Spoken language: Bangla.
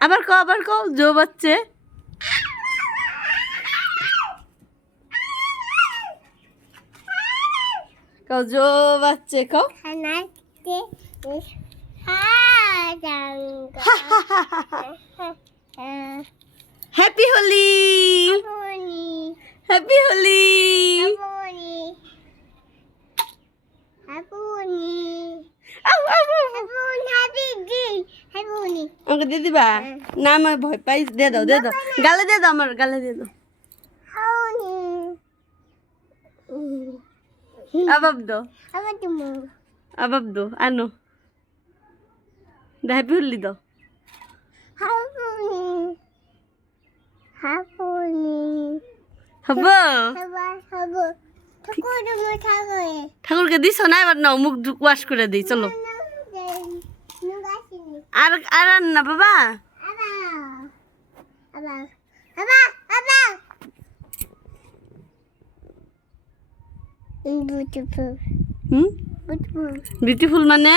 আবার কও জো বাচ্চে কও জো বাচ্চে কও হ্যাপি হোলি হ্যাপি হোলি আমাকে দিয়ে দিবা না আমার ভয় পাই দিয়ে দাও গালে দিয়ে দাও আমার গালে দিয়ে দাও আবাব দো আনো হ্যাপি হোলি দাও হব ঠাকুরকে দিছো না এবার নাও মুখ ওয়াশ করে দিই চলো আর আর না বাবা বিউটিফুল মানে